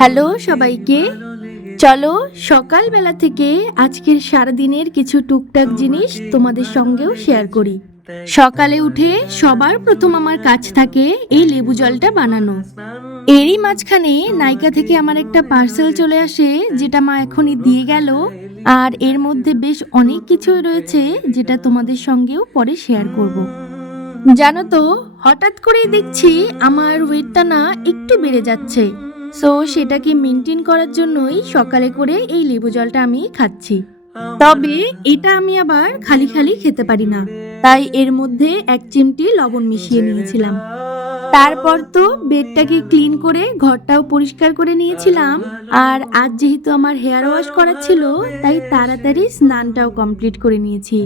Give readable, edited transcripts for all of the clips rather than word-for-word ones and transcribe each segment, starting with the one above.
Hello সবাইকে। চলো সকালবেলা থেকে আজকের সারাদিনের কিছু টুকটাক জিনিস তোমাদের সঙ্গেও শেয়ার করি। সকালে উঠে সবার প্রথম আমার কাজ থাকে এই লেবু জলটা বানানো। এরই মাঝখানে নাইকা থেকে আমার একটা পার্সেল চলে আসে, যেটা মা এখনই দিয়ে গেল। আর এর মধ্যে বেশ অনেক কিছুই রয়েছে, যেটা তোমাদের সঙ্গেও পরে শেয়ার করব। জানো তো, হঠাৎ করেই দেখছি আমার ওয়েটটা না একটু বেড়ে যাচ্ছে। সো সেটাকে মেনটেন করার জন্যই সকালে করে এই লেবু জলটা আমি খাচ্ছি। তবে এটা আমি আবার খালি খালি খেতে পারি না, তাই এর মধ্যে 1 চিমটি লবণ মিশিয়ে নিয়েছিলাম। তারপর তো বেডটাকে ক্লিন করে ঘরটাও পরিষ্কার করে নিয়েছিলাম। আর আজ যেহেতু আমার হেয়ার ওয়াশ করা ছিল, তাই তাড়াতাড়ি স্নানটাও কমপ্লিট করে নিয়েছি।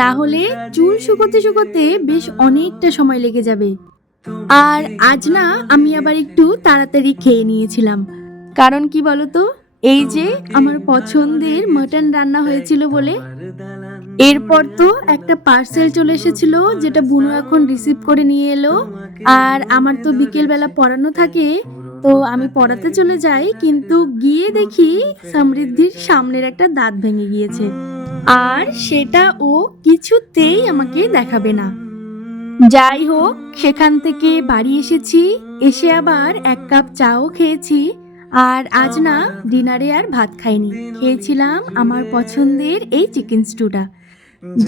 না হলে চুল শুকোতে শুকোতে বেশ অনেকটা সময় লেগে যাবে। আর আজ না আমি আবার একটু তাড়াতাড়ি খেয়ে নিয়েছিলাম, কারণ কি বলতো, এই যে আমার পছন্দের মাটন রান্না হয়েছিল বলে। এরপর তো একটা পার্সেল চলে এসেছিল, যেটা বুনু এখন রিসিভ করে নিয়ে এলো। আর আমার তো বিকেলবেলা পড়ানো থাকে, তো আমি পড়াতে চলে যাই, কিন্তু গিয়ে দেখি সমৃদ্ধির সামনের একটা দাঁত ভেঙে গিয়েছে। আর সেটা ও কিছুতেই আমাকে দেখাবে না। যাই হোক, সেখান থেকে বাড়ি এসেছি, এসে আবার 1 কাপ চাও খেয়েছি। আর আজ না ডিনারে আর ভাত খাইনি, খেয়েছিলাম আমার পছন্দের এই চিকেন স্টুটা।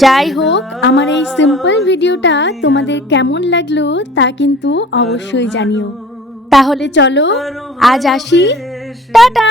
যাই হোক, আমার এই সিম্পল ভিডিওটা তোমাদের কেমন লাগলো তা কিন্তু অবশ্যই জানিও। তাহলে চলো আজ আসি, টাটা।